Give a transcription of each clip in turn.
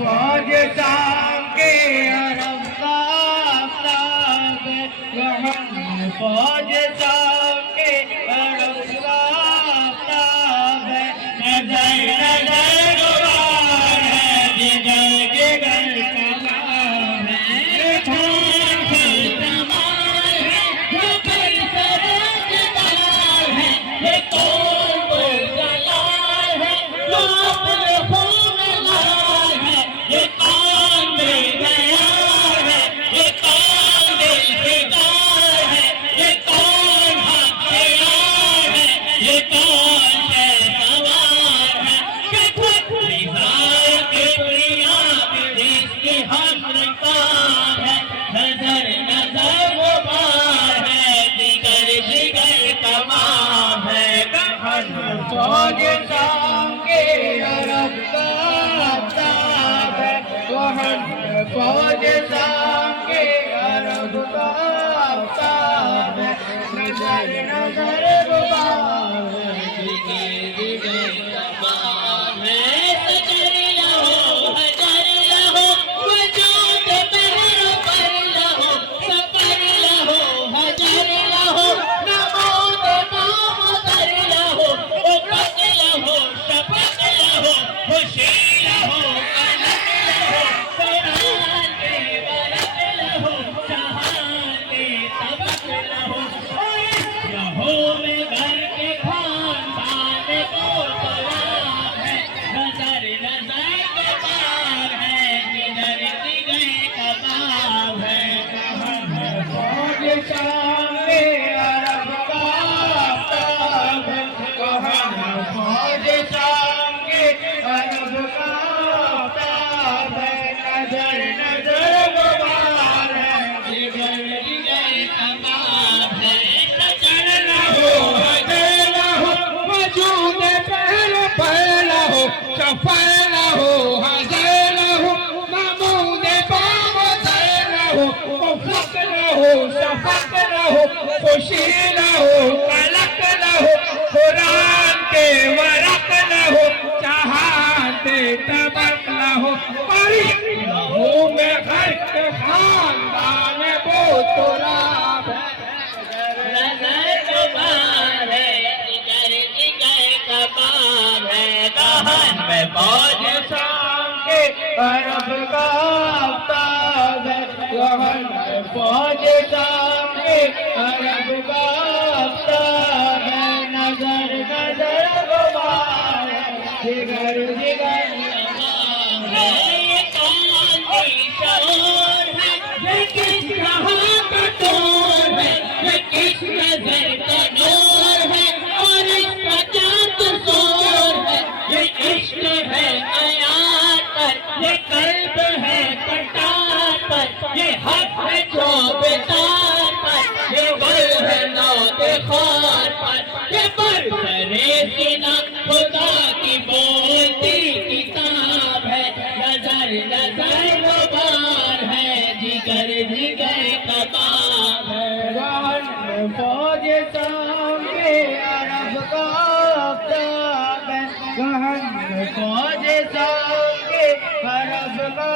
फौज शाम के अरब का आफताब है, वहाँ फौज शाम के अरब का आफताब है। नजर नजर गुबार है, जिगर जिगर कमाल है, खून खून कमाल है, वो कैसर जलाल है, ये कौन कोई जलाल है, वो अपने खून लाल है, ये कौन बेदयाल है, ये कौन बेफिकार है, ये कौन हथियार है, ये कौन शहसवार है, कि खुद निसार के प्रिया जिसकी हम रिकार है। नजर नजर वो बार है, जिगर जिगर तमाम है, गहन फौज शाम के अरब का आफताब है, गहन फौज शाम के अरब का आफताब है। नजर नजर वो बार है, जिगर जिगर तमाम है। सजर रहो हजर रहो, वजूद पहर पर रहो, सफर रहो हजर रहो, नमूद नाम कर रहो, उपक रहो शपक रहो, खुशी रहो अलग रहो, कुरान के बरक रहो, जहां के तबक रहो, रहो में घर के खानदान को तलाब है। नजर नजर के पार है, जिगर जिगर कबाब है, कहन फौज शाम के अरब का आफताब है, कहन फौज शाम के अरब का आफताब है। नजर नजर गुबार है, जिगर जिगर कबाब है। सजर रहो हजर रहो, वजूद पहर पर रहो, सफर रहो हजर रहो, नमूद बाम धर रहो, उफक रहो शफक रहो, खुशी रहो कलक रहो, कुरान के वरक रहो, चाहते तबक रहो, परी रहो में घर के खानदान वो तुराब है। नजर कबार है, जिगर जिगर कबार है, कहन में फौज शाम के अरब का आफताब है, कहन में फौज शाम के अरब का आफताब है। नजर नजर गुबार है, जिगर जिगर कबार है। ये कौन सी शोर है, ये किस राह का टोर है, ये किस नजर का नूर है, और इसका क्या कसूर है, ये इश्क है आयात पर, ये कल्ब है कटार पर, ये हक है चौबेदार पर, ये गल है नौते खार पर, ये बरसरे सीना खुदा की बोलती किताब है। नजर नजर वो बार है, जिगर जिगर कबाब है, गहन फौज शाम के अरब का आफताब है, गहन फौज शाम के अरब का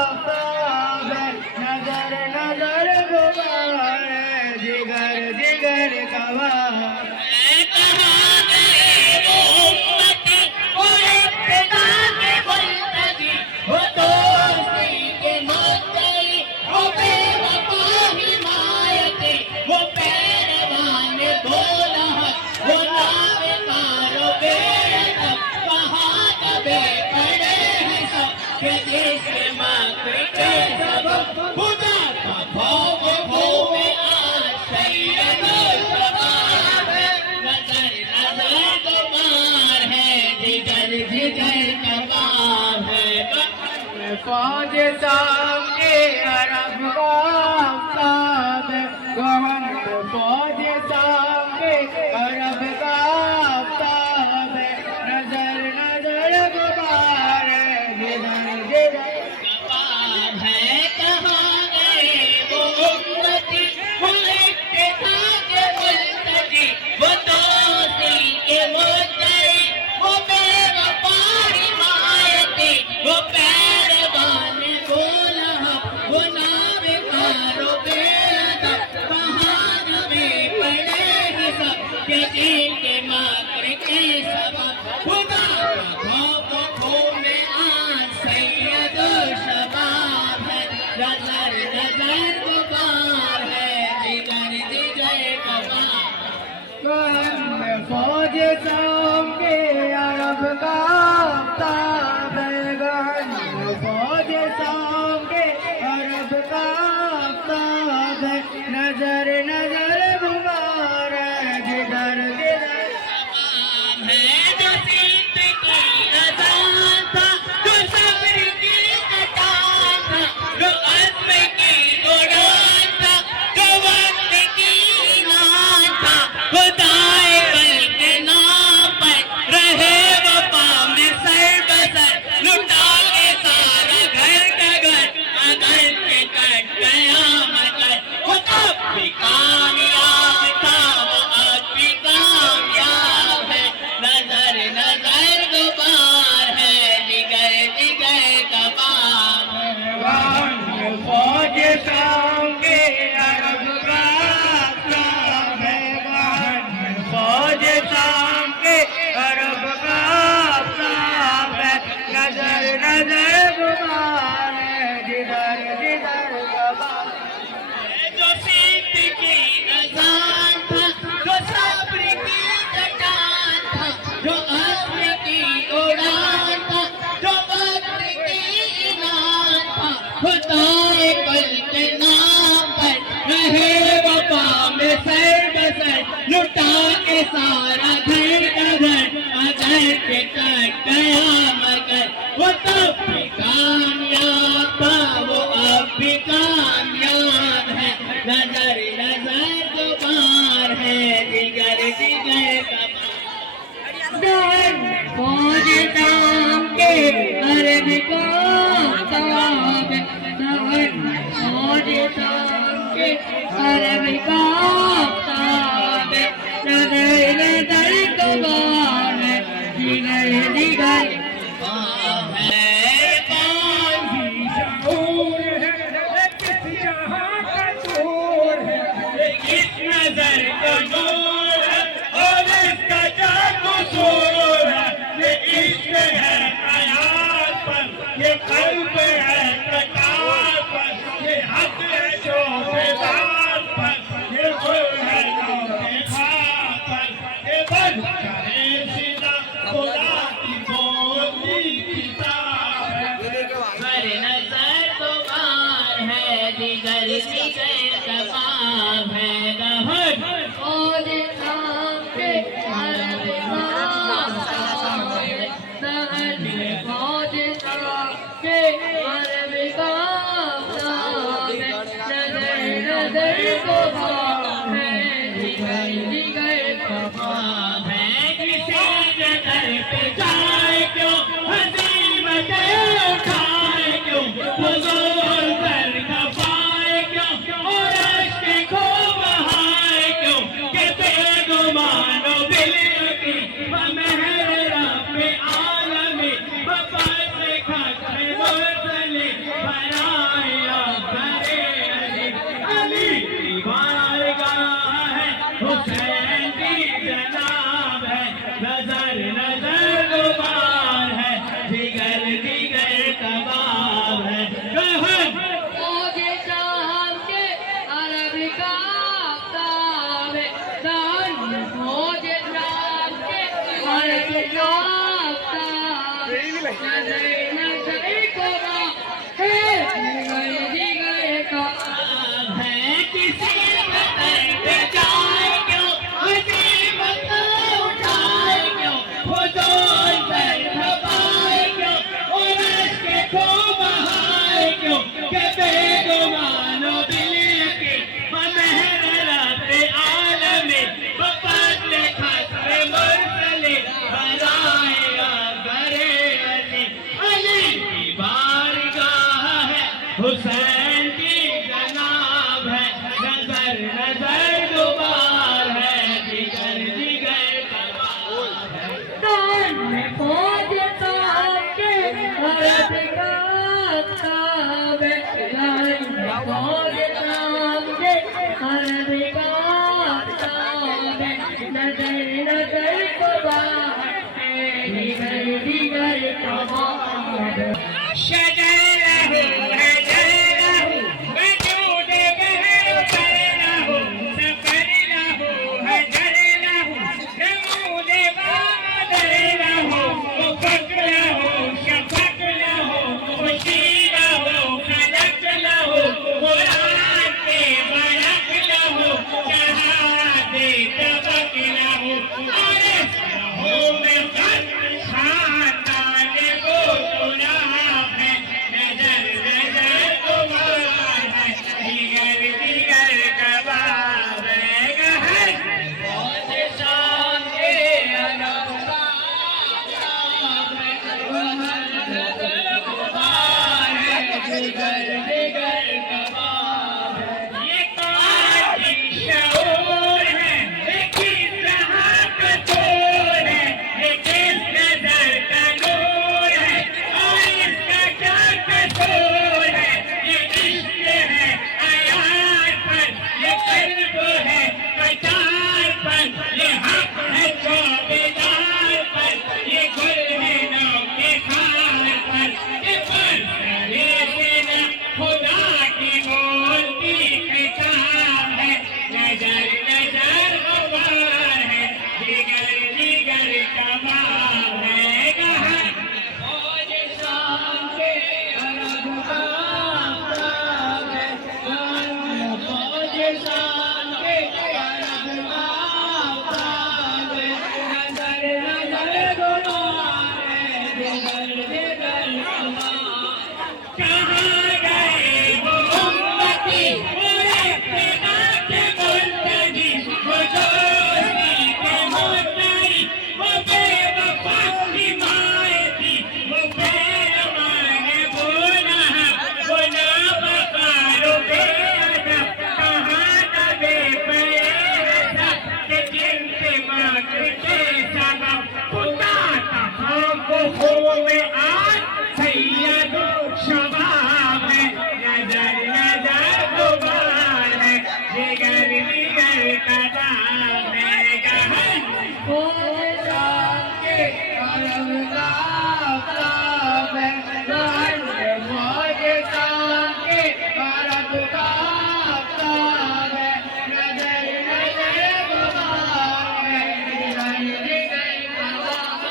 आफताब है। नजर नजर गुबार है, जिगर जिगर कबाब है। कहाँ गए वो उम्मती, वो इब्तिदा के मुल्तजी, वो दोस्ती के मुद्दई, वो बेवफा हिमायती, वो पैरवान बोला हक, वो नावेकारो बेअदब, कहाँ दबे पड़े हैं सब, कि जिसके माथे के सबब खुदा का खौफ होवे आज सैयदुल शबाब है। नजर नजर गुबार है, जिगर जिगर कबाब है, फौज शाम के अरब का आफताब है, गहन फौज शाम के अरब का आफताब है। नजर नजर गुबार है, जिगर जिगर कबाब है। कहाँ गए वो उम्मती, वो इब्तिदा के मुल्तजी, वो दोस्ती के मुद्दई, वो बेवफा हिमायती, वो पैर का आफताब है गहन फौज शाम के अरब का आफताब है नजर नजर गुबार है जिधर जिधर है जो सीत की अजान था जो सब्र की कटान था जो अज़्म की उड़ान था जो वक्त की ईमान था खुदाए कल के नाम पर रहे वफा में सर बसर लुटा के सारा घर का घर अगर के कट गया मगर वो तब भी कामयाब था वो अब भी कामयाब है नजर नजर गुबार है जिगर जिगर कबाब है फौज शाम के अरब का आफताब है गहन फौज शाम के अरब का आफताब है नजर नजर गुबार है जिधर जिधर कबार जो सीत की अजान था जो सब्र की चट्टान था जो अज़्म की उड़ान था जो वक्त की ईमान था खुदाए कल के नाम पर रहे वफा में सर बसर लुटा के सारा घर का घर अगर के कट गया मगर वो तब भी कामयाब था वो अब भी कामयाब है नजर नजर गुबार है जिगर जिगर कबार गहन फौज शाम के अरब का आफताब है गहन फौज शाम के अरब का आफताब है नजर नजर गुबार है जिगर जिगर है कौन शऊर है किस जहां का दूर है किस नजर का नूर है और इसका क्या कसूर है ये इश्क है अयाल पर ये कल्ब है कटार पर ये हक है जो बेदार पर ये गुल है नौके खां पर ये बन करे सीधा खुदा की बोलती किताब है हर नजर गुबार है जिगर जिगर कबाब है गहन फौज शाम के अरब का आफताब है गहन फौज शाम के अरब का आफताब है नजर नजर गुबार है जिगर जिगर कबार है किसी जगह पे जाए क्यों हंसी मचे उठाए क्यों बुजुर्ग कर खपाए क्यों और अश्क को बहाए क्यों के बेगुमानो दिल की महर रब आलमी बपास खत में मुरसले बनाया करे अली की बारगाह है हुसैन की जनाब है नजर नजर गुबार है जिगर जिगर कबाब है गहन फौज शाम के अरब का आफताब है गहन फौज शाम के अरब का आफताब है नजर नजर गुबार है जिगर जिगर कबार है किसी बदर पे जाए क्यों हंसी मत उठाए क्यों हुजूर सर खपाए क्यों और अश्क को बहाए क्यों के बेगुमानो दिल की महर रब आलमी बफज़ल खत में मुरसले बनाया करे अली की बारगाह है हुसैन की जनाब है नजर नजर गुबार है जिगर जिगर कबाब है गहन फौज शाम के अरब का आफताब है गहन फौज शाम के अरब का आफताब है नजर नजर गुबार है जिगर जिगर कबार शजर रहू है जल रहू वजूद बहर पर रहू सफर रहू है जल रहू जमूद बादल रहू में खत खानदान को गुलाब है नजर नजर गुबार है जिगर जिगर कबाब है गहर बहुत शान के अनोखा जिगर जिगर कबाब है ये कौन की शऊर है ये किस तरह का चोर है ये किस नजर का नूर है और इसका क्या कसूर है ये इश्क है अयार पर ये कल्ब है कटार पर ये हक है चौबेदार पर ये गुल है नौ के खार पर ये खुदा की बोलती किताब है नजर नजर गुबार है जिगर जिगर कबाब है गहर फौज शाम के अरब का आफताब है फौज शाम के अरब का आफताब है नजर नजर गुबार है जिगर जिगर कबाब कहाँ गए वो उम्मती वो इत्तेदा के मुंतजी वो दोस्ती के मुंतरी वो बेवफा की माए थी वो बेरमाने बोला वो नाबकारो बेअदब कहाँ दबे पड़े सब के जिनके मात्र के सबब खुदा तहाँ को खो में आज सैयद शबाब है नजर नजर गुबार है जिगर जिगर कबाब है गहर फौज शाम के अरब का आफताब है फौज शाम के अरब का आफताब है नजर नजर गुबार है जिगर जिगर कबाब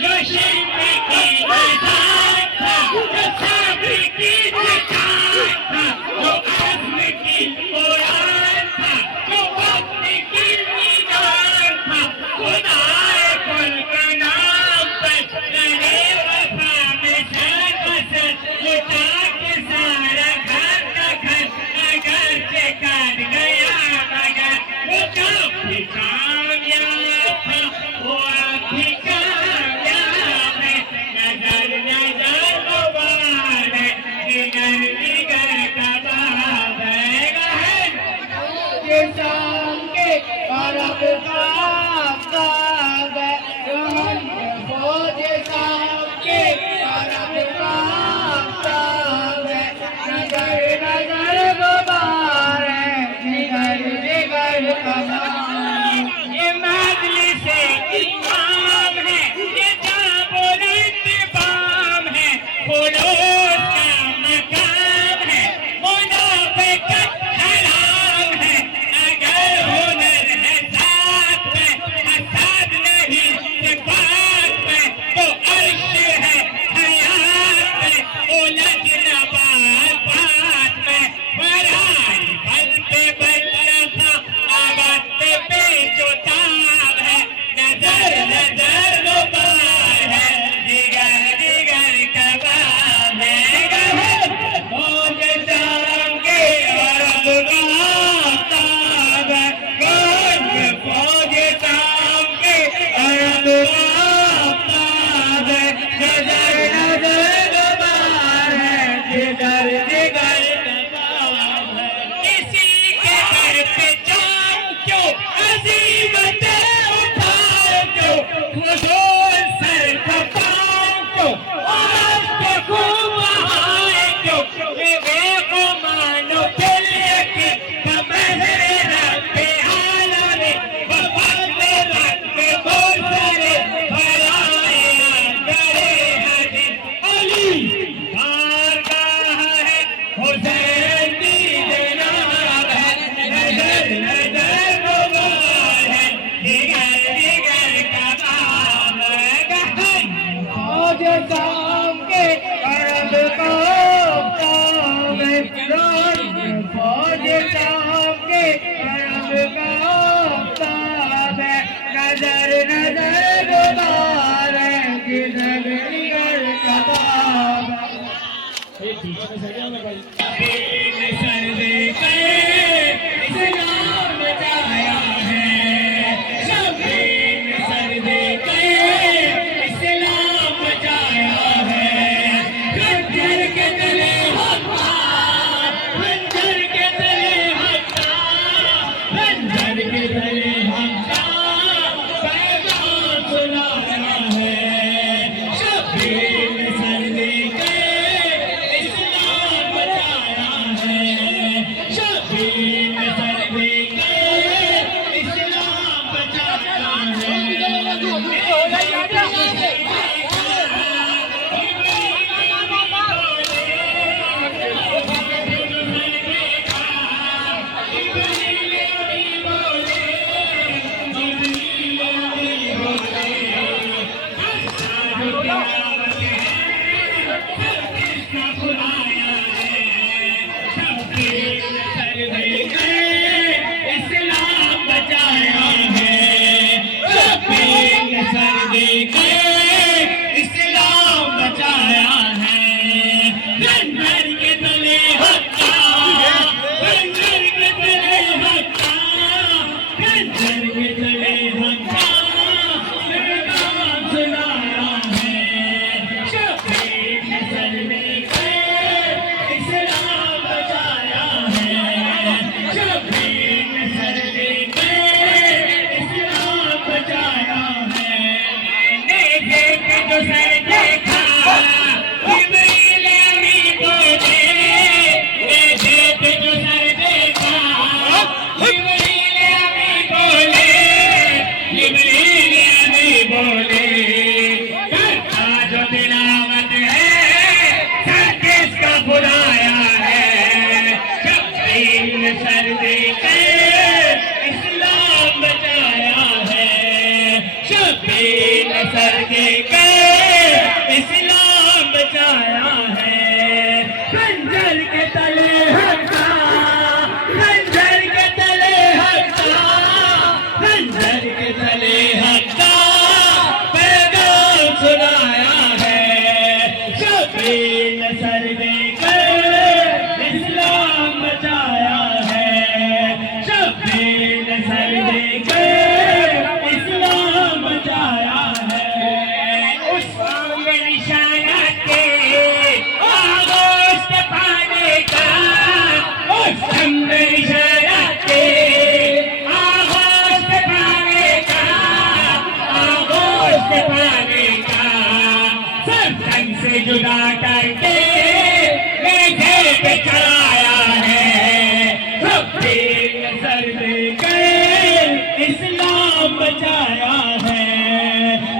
जो शिल्पी की आजाद था जो साबरी की जकात था जो आज़म की उड़ान था जो वक्त की मीनार था खुदाए कुल के नाम पर लड़े वफा में सर बसर लुटा के सारा घर का घर अगर से काट गया मगर वो काफी कामयाब था वो अभी कामयाब है नजर नजर गुबार सर देकर इस्लाम बचाया है, शबीर सर देकर इस्लाम बचाया है। खंजर के तले हक्का, खंजर के तले हक्का, खंजर के तले हक्का पैगाम सुनाया है। शबीर सर देकर इस्लाम बचाया है, शबीर सर देकर इस्लाम बचाया इस्लाम बचाया है, शबीर सर देकर इस्लाम बचाया है। खंजर के तले हक्का, खंजर के तले हक्का, खंजर के तले हक्का पैगाम सुनाया है। शबीर सर देकर इस्लाम बचाया है, शबीर सर देकर इस्लाम बचाया है। मैंने देख जो सर देखा जिब्रील अमीन बोले, मैं देख जो सर देखा जिब्रील अमीन बोले, जिब्रील अमीन बोले करता जो तिलावत है सर किसका बुलाया है। शबीर सर देकर इस्लाम बचाया है, शबीर सर देकर इस्लाम बचाया है। खंजर के तले हक्का, खंजर के तले हक्का, खंजर के तले हक्का पैगाम सुनाया है। शबीर सर देकर इस्लाम बचाया है, शबीर सर देकर इस्लाम बचाया है। उस निशाना के आगोश पाने का, उस निशाना के आगोश पाने का, आगोश पाने का सब ढंग से जुदा करके मेरे पे चढ़ाया है। शबीर सर देकर इस्लाम बचाया है,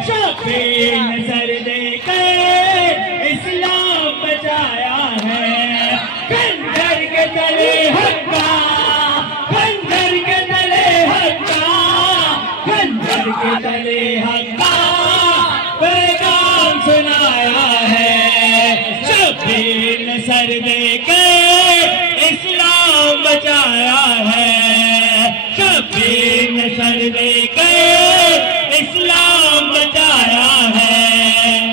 शबीर सर देकर इस्लाम बचाया है। खंजर के तले हक्का, खंजर के तले हक्का, खंजर के तले हक्का पैगाम सुनाया है। शबीर सर देकर इस्लाम बचाया है, शबीर सर देकर इस्लाम बचाया है।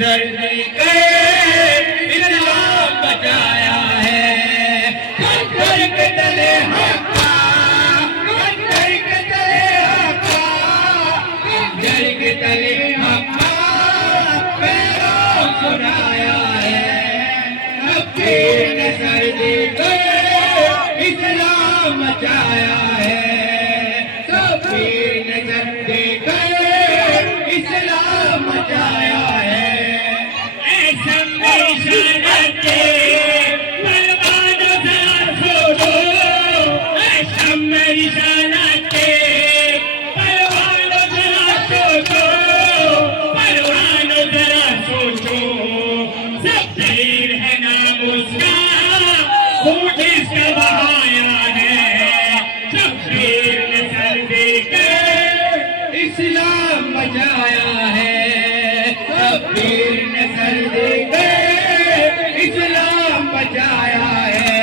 सर देकर इस्लाम बचाया है। कंकर के तले हक्का, कंकर के तले हक्का, कंकर के तले हक्का पैरों सुनाया है। शब्बीर ने सर देकर इस्लाम बचाया है। शब्बीर ने सर देकर इस्लाम बचाया है। ऐसा निशानते परवानों जरा सोचो, ऐसा निशानते परवानों जरा सोचो, परवानों जरा सोचो। शब्बीर है नाम उसका, खून इसका बहाया है। शब्बीर ने सर देकर इस्लाम बचाया है। शब्बीर ने